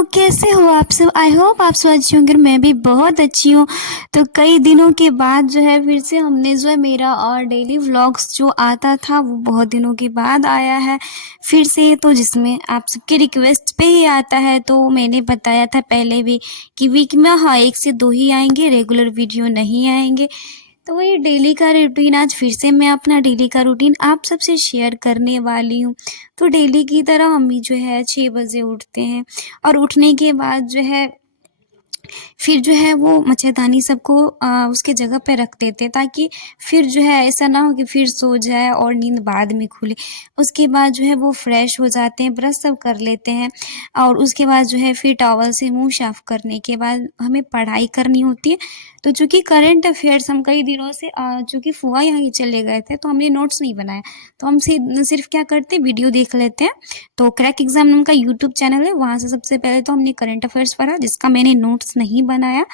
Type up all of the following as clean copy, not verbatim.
तो कैसे हो आप सब? आई होप आप सब अच्छी होंगे। मैं भी बहुत अच्छी हूँ। तो कई दिनों के बाद जो है फिर से हमने जो है मेरा और डेली व्लॉग्स जो आता था वो बहुत दिनों के बाद आया है फिर से, तो जिसमें आप सबकी रिक्वेस्ट पे ही आता है। तो मैंने बताया था पहले भी कि वीक में हाँ 1 से 2 ही आएंगे, रेगुलर वीडियो नहीं आएंगे। तो वही डेली का रूटीन, आज फिर से मैं अपना डेली का रूटीन आप सबसे शेयर करने वाली हूँ। तो डेली की तरह हम भी जो है 6 बजे उठते हैं और उठने के बाद जो है फिर जो है वो मच्छरदानी सबको उसके जगह पे रख देते हैं, ताकि फिर जो है ऐसा ना हो कि फिर सो जाए और नींद बाद में खुले। उसके बाद जो है वो फ्रेश हो जाते हैं, ब्रश सब कर लेते हैं और उसके बाद जो है फिर टॉवल से मुंह साफ करने के बाद हमें पढ़ाई करनी होती है। तो चूँकि करंट अफेयर्स हम कई दिनों से चूँकि फुआ यहाँ ही चले गए थे तो हमने नोट्स नहीं बनाया, तो हम सिर्फ क्या करते हैं, वीडियो देख लेते हैं। तो क्रैक एग्जाम नाम का यूट्यूब चैनल है, वहाँ से सबसे पहले तो हमने करंट अफेयर्स पढ़ा, जिसका मैंने नोट्स नहीं बनाया,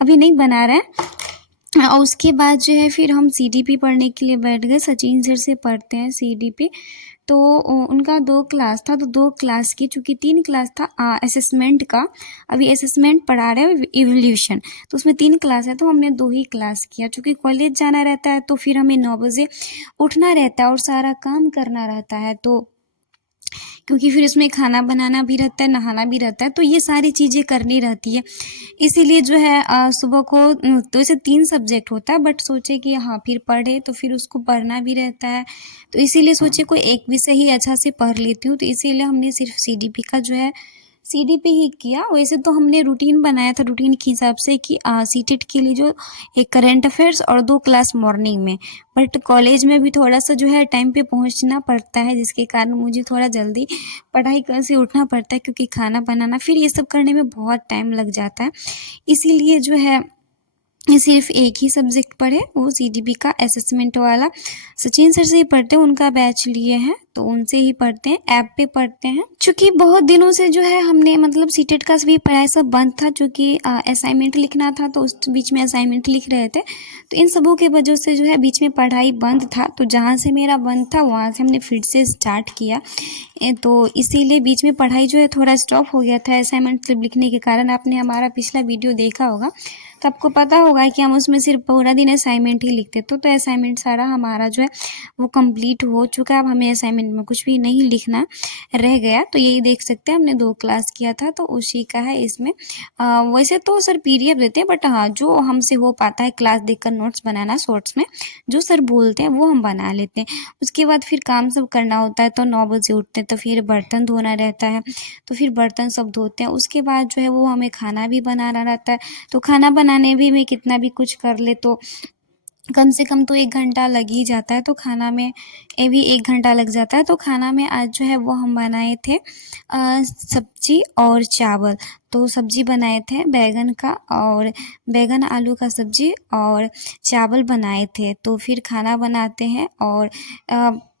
अभी नहीं बना रहे हैं। और उसके बाद जो है फिर हम सीडीपी पढ़ने के लिए बैठ गए। सचिन सर से पढ़ते हैं सीडीपी। तो उनका 2 क्लास था, तो 2 क्लास की, चूँकि 3 क्लास था असेसमेंट का, अभी असेसमेंट पढ़ा रहे हैं इवोल्यूशन, तो उसमें 3 क्लास है, तो हमने 2 ही क्लास किया। चूँकि कॉलेज जाना रहता है तो फिर हमें 9 बजे उठना रहता है और सारा काम करना रहता है, तो क्योंकि फिर उसमें खाना बनाना भी रहता है, नहाना भी रहता है, तो ये सारी चीज़ें करनी रहती है। इसीलिए जो है सुबह को तो ऐसे 3 सब्जेक्ट होता है, बट सोचे कि हाँ फिर पढ़े तो फिर उसको पढ़ना भी रहता है, तो इसीलिए सोचे कोई एक विषय ही अच्छा से पढ़ लेती हूँ। तो इसीलिए हमने सिर्फ सीडीपी का जो है सीडीपी ही किया। वैसे तो हमने रूटीन बनाया था, रूटीन के हिसाब से कि सीटेट के लिए जो एक करंट अफेयर्स और 2 क्लास मॉर्निंग में, बट कॉलेज में भी थोड़ा सा जो है टाइम पे पहुंचना पड़ता है, जिसके कारण मुझे थोड़ा जल्दी पढ़ाई से उठना पड़ता है, क्योंकि खाना बनाना फिर ये सब करने में बहुत टाइम लग जाता है। इसीलिए जो है सिर्फ एक ही सब्जेक्ट पढ़े, वो सीडीपी का असेसमेंट वाला। सचिन सर से ही पढ़ते हैं, उनका बैच लिए हैं तो उनसे ही पढ़ते हैं, ऐप पे पढ़ते हैं। चूँकि बहुत दिनों से जो है हमने मतलब सीटेट का भी पढ़ाई सब बंद था, चूँकि असाइनमेंट लिखना था, तो उस बीच में असाइनमेंट लिख रहे थे, तो इन सबों के वजह से जो है बीच में पढ़ाई बंद था। तो जहाँ से मेरा बंद था वहाँ से हमने फिर से स्टार्ट किया। तो इसीलिए बीच में पढ़ाई जो है थोड़ा स्टॉप हो गया था असाइनमेंट लिखने के कारण। आपने हमारा पिछला वीडियो देखा होगा तो आपको पता होगा कि हम उसमें सिर्फ पूरा दिन असाइनमेंट ही लिखते थे। तो असाइनमेंट सारा हमारा जो है वो कंप्लीट हो चुका है। अब हमें असाइनमेंट में कुछ भी नहीं लिखना रह गया। तो यही देख सकते हैं, हमने 2 क्लास किया था तो उसी का है इसमें। वैसे तो सर पीडीएफ देते हैं, बट हाँ जो हमसे हो पाता है क्लास देखकर नोट्स बनाना, शॉर्ट्स में जो सर बोलते हैं वो हम बना लेते हैं। उसके बाद फिर काम सब करना होता है, तो 9 बजे उठते हैं, तो फिर बर्तन धोना रहता है, तो फिर बर्तन सब धोते हैं। उसके बाद जो है वो हमें खाना भी बनाना रहता है। तो खाना बनाने भी मैं कितना भी कुछ कर ले तो कम से कम तो 1 घंटा लग ही जाता है, तो खाना में ये भी 1 घंटा लग जाता है। तो खाना में आज जो है वो हम बनाए थे सब्जी और चावल। तो सब्जी बनाए थे बैगन का, और बैगन आलू का सब्जी, और चावल बनाए थे। तो फिर खाना बनाते हैं, और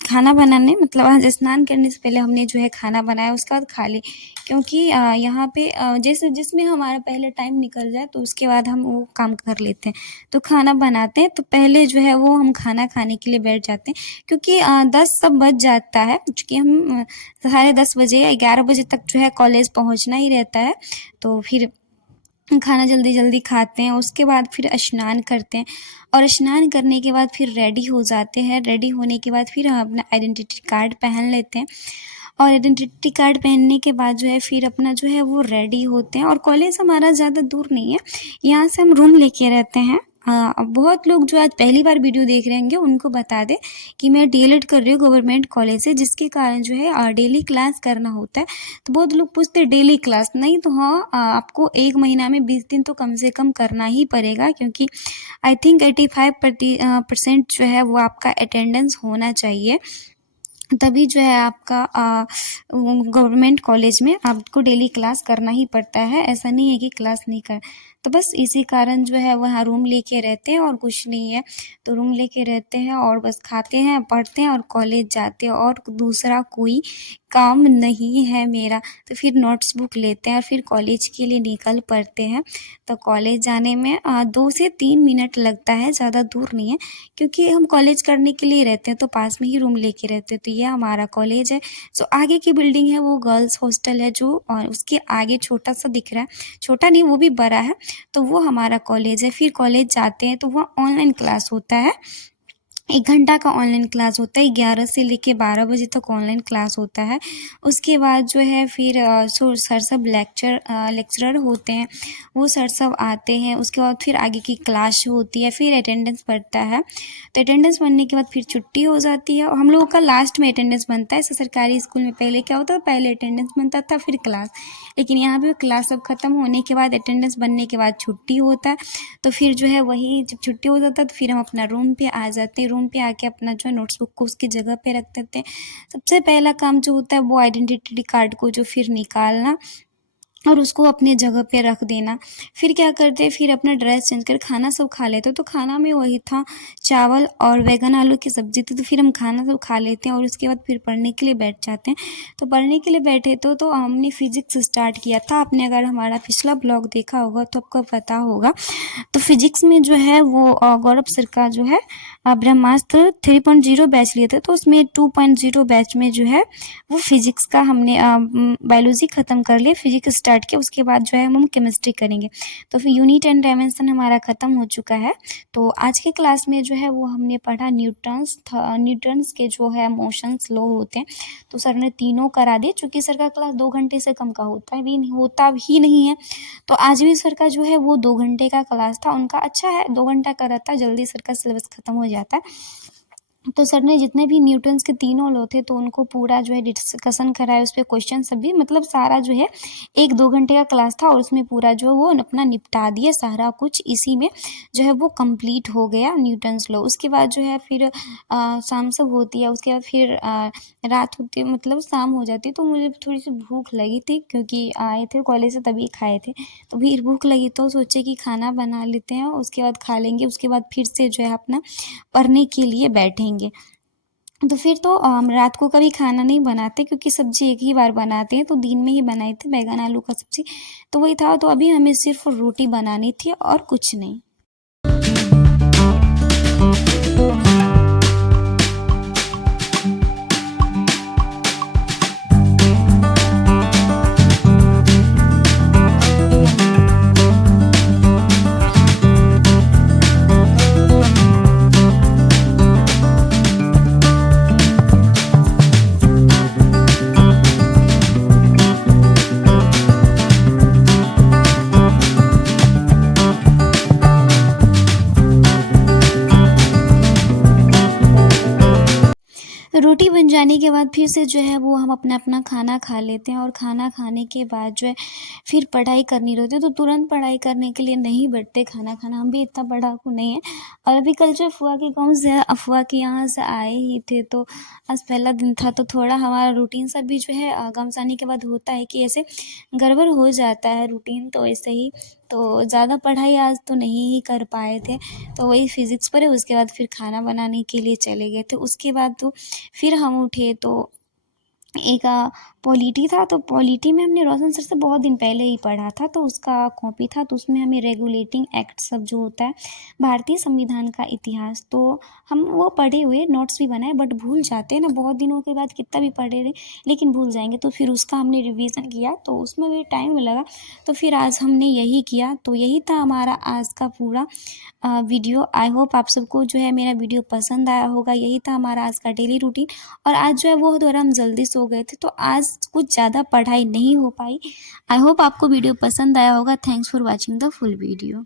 खाना बनाने मतलब आज स्नान करने से पहले हमने जो है खाना बनाया, उसके बाद खा ली, क्योंकि यहाँ पे जैसे जिसमें हमारा पहले टाइम निकल जाए तो उसके बाद हम वो काम कर लेते हैं। तो खाना बनाते हैं तो पहले जो है वो हम खाना खाने के लिए बैठ जाते हैं, क्योंकि 10 सब बज जाता है, क्योंकि हम 10:30 बजे या 11 बजे तक जो है कॉलेज पहुँचना ही रहता है। तो फिर खाना जल्दी जल्दी खाते हैं, उसके बाद फिर स्नान करते हैं, और स्नान करने के बाद फिर रेडी हो जाते हैं। रेडी होने के बाद फिर हम अपना आइडेंटिटी कार्ड पहन लेते हैं, और आइडेंटिटी कार्ड पहनने के बाद जो है फिर अपना जो है वो रेडी होते हैं। और कॉलेज हमारा ज़्यादा दूर नहीं है, यहाँ से हम रूम लेके रहते हैं। अब बहुत लोग जो आज पहली बार वीडियो देख रहे होंगे उनको बता दें कि मैं डीएलएड कर रही हूँ गवर्नमेंट कॉलेज से, जिसके कारण जो है डेली क्लास करना होता है। तो बहुत लोग पूछते हैं डेली क्लास, नहीं तो हाँ आपको 1 महीना में 20 दिन तो कम से कम करना ही पड़ेगा, क्योंकि आई थिंक 85% जो है वो आपका अटेंडेंस होना चाहिए, तभी जो है आपका गवर्नमेंट कॉलेज में आपको डेली क्लास करना ही पड़ता है। ऐसा नहीं है कि क्लास नहीं कर, तो बस इसी कारण जो है वहाँ रूम लेके रहते हैं, और कुछ नहीं है। तो रूम लेके रहते हैं और बस खाते हैं, पढ़ते हैं और कॉलेज जाते हैं, और दूसरा कोई काम नहीं है मेरा। तो फिर नोट्स बुक लेते हैं और फिर कॉलेज के लिए निकल पड़ते हैं। तो कॉलेज जाने में 2 से 3 मिनट लगता है, ज़्यादा दूर नहीं है, क्योंकि हम कॉलेज करने के लिए रहते हैं तो पास में ही रूम लेके रहते हैं। तो ये हमारा कॉलेज है। जो आगे की बिल्डिंग है वो गर्ल्स हॉस्टल है, जो उसके आगे छोटा-सा दिख रहा है, छोटा नहीं वो भी बड़ा है, तो वो हमारा कॉलेज है। फिर कॉलेज जाते हैं तो वहाँ ऑनलाइन क्लास होता है। 1 घंटा का ऑनलाइन क्लास होता है, 11 से लेके 12 बजे तक ऑनलाइन क्लास होता है। उसके बाद जो है फिर सर सब लेक्चरर होते हैं, वो सर सब आते हैं। उसके बाद फिर आगे की क्लास होती है, फिर अटेंडेंस पड़ता है। तो अटेंडेंस बनने के बाद फिर छुट्टी हो जाती है और हम लोगों का लास्ट में अटेंडेंस बनता है। ऐसे सरकारी स्कूल में पहले क्या होता था, पहले अटेंडेंस बनता था फिर क्लास, लेकिन यहाँ पे क्लास सब खत्म होने के बाद अटेंडेंस बनने के बाद छुट्टी होता है। तो फिर जो है वही जब छुट्टी हो जाता है तो फिर हम अपना रूम पे आ जाते हैं। रूम पे आके अपना जो है नोट्सबुक को उसकी जगह पे रख देते हैं। सबसे पहला काम जो होता है वो आइडेंटिटी कार्ड को जो फिर निकालना और उसको अपनी जगह पे रख देना। फिर क्या करते हैं, फिर अपना ड्रेस चेंज कर खाना सब खा लेते हैं। तो खाना में वही था, चावल और बैंगन आलू की सब्ज़ी थी। तो फिर हम खाना सब खा लेते हैं और उसके बाद फिर पढ़ने के लिए बैठ जाते हैं। तो पढ़ने के लिए बैठे तो हमने फिज़िक्स स्टार्ट किया था। आपने अगर हमारा पिछला ब्लॉग देखा होगा तो आपको पता होगा। तो फिज़िक्स में जो है वो गौरव सर का जो है ब्रह्मास्त्र 3.0 बैच लिए थे। तो उसमें 2.0 बैच में जो है वो फिज़िक्स का हमने बायोलॉजी ख़त्म कर लिया, फिज़िक्स स्टार्ट किया। उसके बाद जो है हम केमिस्ट्री करेंगे। तो फिर यूनिट एंड डायमेंशन हमारा ख़त्म हो चुका है। तो आज के क्लास में जो है वो हमने पढ़ा न्यूटन्स के जो है मोशंस लॉ होते हैं। तो सर ने तीनों करा दिए, चूँकि सर का क्लास 2 घंटे से कम का होता ही नहीं है। तो आज भी सर का जो है वो 2 घंटे का क्लास था। उनका अच्छा है, 2 घंटा का रहता है, जल्दी सर का सिलेबस ख़त्म हो जाता है। तो सर ने जितने भी न्यूटन्स के तीनों लॉ थे तो उनको पूरा जो है डिस्कशन कराया, उस पे क्वेश्चन सब भी, मतलब सारा जो है 1-2 घंटे का क्लास था और उसमें पूरा जो वो अपना निपटा दिए सारा कुछ। इसी में जो है वो कंप्लीट हो गया न्यूटन्स लॉ। उसके बाद जो है फिर शाम सब होती है। उसके बाद फिर रात होती है, मतलब शाम हो जाती है। तो मुझे थोड़ी सी भूख लगी थी क्योंकि आए थे कॉलेज से तभी खाए थे। तो फिर भूख लगी तो सोचे कि खाना बना लेते हैं, उसके बाद खा लेंगे। उसके बाद फिर से जो है अपना पढ़ने के लिए बैठेंगे। तो फिर तो हम रात को कभी खाना नहीं बनाते क्योंकि सब्जी एक ही बार बनाते हैं। तो दिन में ही बनाए थे बैंगन आलू का सब्जी, तो वही था। तो अभी हमें सिर्फ रोटी बनानी थी और कुछ नहीं। रोटी बन जाने के बाद फिर से जो है वो हम अपना खाना खा लेते हैं और खाना खाने के बाद जो है फिर पढ़ाई करनी रहती है। तो तुरंत पढ़ाई करने के लिए नहीं बैठते खाना खाना, हम भी इतना पढ़ाकू नहीं है। और अभी कल जो अफ़वाह के गाँव से, अफ़वाह के यहाँ से आए ही थे, तो आज पहला दिन था। तो थोड़ा हमारा रूटीन सब भी जो है गाँव से आने के बाद होता है कि ऐसे गड़बड़ हो जाता है रूटीन, तो ऐसे ही। तो ज़्यादा पढ़ाई आज तो नहीं ही कर पाए थे। तो वही फिज़िक्स पढ़े, उसके बाद फिर खाना बनाने के लिए चले गए थे। उसके बाद तो फिर हम उठे तो एक पॉलिटी था। तो पॉलिटी में हमने रोशन सर से बहुत दिन पहले ही पढ़ा था। तो उसका कॉपी था, तो उसमें हमें रेगुलेटिंग एक्ट सब जो होता है, भारतीय संविधान का इतिहास, तो हम वो पढ़े हुए, नोट्स भी बनाए, बट भूल जाते हैं ना, बहुत दिनों के बाद कितना भी पढ़े रहे लेकिन भूल जाएंगे। तो फिर उसका हमने रिवीजन किया, तो उसमें भी टाइम लगा। तो फिर आज हमने यही किया। तो यही था हमारा आज का पूरा वीडियो। आई होप आप सबको जो है मेरा वीडियो पसंद आया होगा। यही था हमारा आज का डेली रूटीन। और आज जो है वो थोड़ा हम जल्दी सो गए थे, तो आज कुछ ज़्यादा पढ़ाई नहीं हो पाई। आई होप आपको वीडियो पसंद आया होगा। Thanks for watching the full video.